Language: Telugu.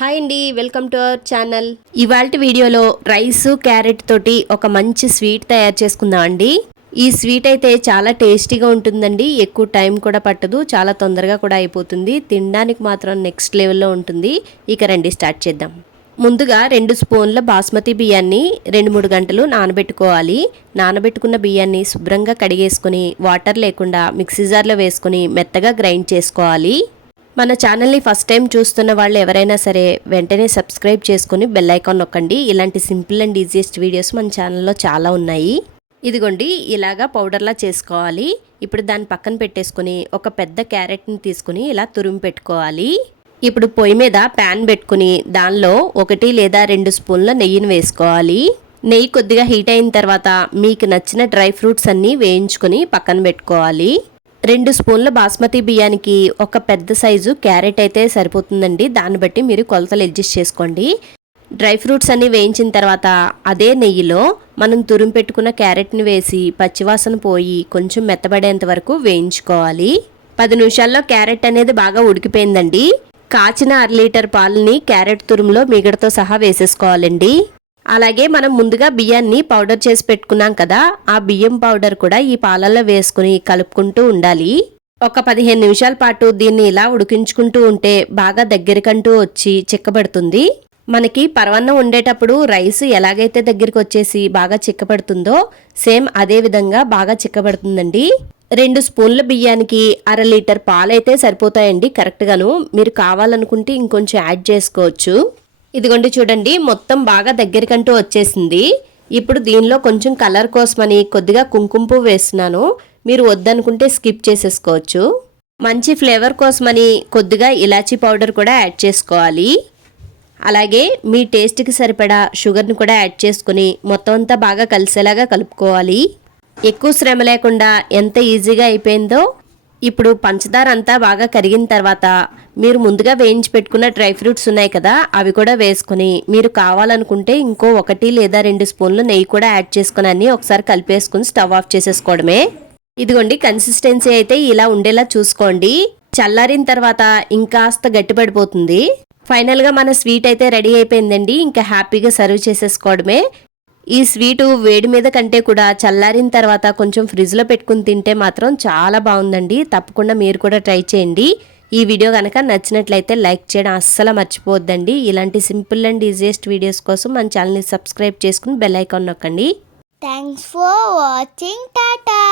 హాయ్ అండి వెల్కమ్ టు అవర్ ఛానల్. ఇవాళ వీడియోలో రైస్ క్యారెట్ తోటి ఒక మంచి స్వీట్ తయారు చేసుకుందాం అండి. ఈ స్వీట్ అయితే చాలా టేస్టీగా ఉంటుందండి ఎక్కువ టైం కూడా పట్టదు చాలా తొందరగా కూడా అయిపోతుంది తినడానికి మాత్రం నెక్స్ట్ లెవెల్లో ఉంటుంది. ఇక రండి స్టార్ట్ చేద్దాం. ముందుగా రెండు స్పూన్ల బాస్మతి బియ్యాన్ని రెండు మూడు గంటలు నానబెట్టుకోవాలి. నానబెట్టుకున్న బియ్యాన్ని శుభ్రంగా కడిగేసుకుని వాటర్ లేకుండా మిక్సీ జార్లో వేసుకుని మెత్తగా గ్రైండ్ చేసుకోవాలి. మన ఛానల్ని ఫస్ట్ టైం చూస్తున్న వాళ్ళు ఎవరైనా సరే వెంటనే సబ్స్క్రైబ్ చేసుకుని బెల్ ఐకాన్ నొక్కండి. ఇలాంటి సింపుల్ అండ్ ఈజియెస్ట్ వీడియోస్ మన ఛానల్లో చాలా ఉన్నాయి. ఇదిగోండి ఇలాగా పౌడర్లా చేసుకోవాలి. ఇప్పుడు దాన్ని పక్కన పెట్టేసుకుని ఒక పెద్ద క్యారెట్ని తీసుకుని ఇలా తురిమి పెట్టుకోవాలి. ఇప్పుడు పొయ్యి మీద ప్యాన్ పెట్టుకుని దానిలో ఒకటి లేదా రెండు స్పూన్ల నెయ్యిని వేసుకోవాలి. నెయ్యి కొద్దిగా హీట్ అయిన తర్వాత మీకు నచ్చిన డ్రై ఫ్రూట్స్ అన్నీ వేయించుకొని పక్కన పెట్టుకోవాలి. రెండు స్పూన్ల బాస్మతి బియ్యానికి ఒక పెద్ద సైజు క్యారెట్ అయితే సరిపోతుందండి. దాన్ని బట్టి మీరు కొలతలు అడ్జస్ట్ చేసుకోండి. డ్రై ఫ్రూట్స్ అన్ని వేయించిన తర్వాత అదే నెయ్యిలో మనం తురుము పెట్టుకున్న క్యారెట్ని వేసి పచ్చివాసన పోయి కొంచెం మెత్తబడేంత వరకు వేయించుకోవాలి. పది నిమిషాల్లో క్యారెట్ అనేది బాగా ఉడికిపోయిందండి. కాచిన అర లీటర్ పాలని క్యారెట్ తురుములో మిగడతో సహా వేసేసుకోవాలండి. అలాగే మనం ముందుగా బియ్యాన్ని పౌడర్ చేసి పెట్టుకున్నాం కదా ఆ బియ్యం పౌడర్ కూడా ఈ పాలల్లో వేసుకుని కలుపుకుంటూ ఉండాలి. ఒక పదిహేను నిమిషాల పాటు దీన్ని ఇలా ఉడికించుకుంటూ ఉంటే బాగా దగ్గరికంటూ వచ్చి చిక్కబడుతుంది. మనకి పరవన్నం ఉండేటప్పుడు రైస్ ఎలాగైతే దగ్గరికి వచ్చేసి బాగా చిక్కబడుతుందో సేమ్ అదే విధంగా బాగా చిక్కబడుతుందండి. రెండు స్పూన్ల బియ్యానికి అర లీటర్ పాలైతే సరిపోతాయండి కరెక్ట్గాను. మీరు కావాలనుకుంటే ఇంకొంచెం యాడ్ చేసుకోవచ్చు. ఇదిగోండి చూడండి మొత్తం బాగా దగ్గరికంటూ వచ్చేసింది. ఇప్పుడు దీనిలో కొంచెం కలర్ కోసమని కొద్దిగా కుంకుమ పువ్వు వేస్తున్నాను. మీరు వద్దనుకుంటే స్కిప్ చేసేసుకోవచ్చు. మంచి ఫ్లేవర్ కోసమని కొద్దిగా ఇలాచీ పౌడర్ కూడా యాడ్ చేసుకోవాలి. అలాగే మీ టేస్ట్కి సరిపడా షుగర్ని కూడా యాడ్ చేసుకుని మొత్తం అంతా బాగా కలిసేలాగా కలుపుకోవాలి. ఎక్కువ శ్రమ లేకుండా ఎంత ఈజీగా అయిపోయిందో ఇప్పుడు పంచదార అంతా బాగా కరిగిన తర్వాత మీరు ముందుగా వేయించి పెట్టుకున్న డ్రై ఫ్రూట్స్ ఉన్నాయి కదా అవి కూడా వేసుకుని మీరు కావాలనుకుంటే ఇంకో ఒకటి లేదా రెండు స్పూన్లు నెయ్యి కూడా యాడ్ చేసుకుని అన్ని ఒకసారి కలిపేసుకుని స్టవ్ ఆఫ్ చేసేసుకోవడమే. ఇదిగోండి కన్సిస్టెన్సీ అయితే ఇలా ఉండేలా చూసుకోండి. చల్లారిన తర్వాత ఇంకాస్త గట్టిపడిపోతుంది. ఫైనల్గా మన స్వీట్ అయితే రెడీ అయిపోయిందండి. ఇంకా హ్యాపీగా సర్వ్ చేసేసుకోవడమే. ఈ స్వీటు వేడి మీద కంటే కూడా చల్లారిన తర్వాత కొంచెం ఫ్రిడ్జ్లో పెట్టుకుని తింటే మాత్రం చాలా బాగుందండి. తప్పకుండా మీరు కూడా ట్రై చేయండి. ఈ వీడియో కనుక నచ్చినట్లయితే లైక్ చేయడం అస్సలు మర్చిపోవద్దండి. ఇలాంటి సింపుల్ అండ్ ఈజియెస్ట్ వీడియోస్ కోసం మన ఛానల్ని సబ్స్క్రైబ్ చేసుకుని బెల్ ఐకాన్ నొక్కండి. Thanks for watching tata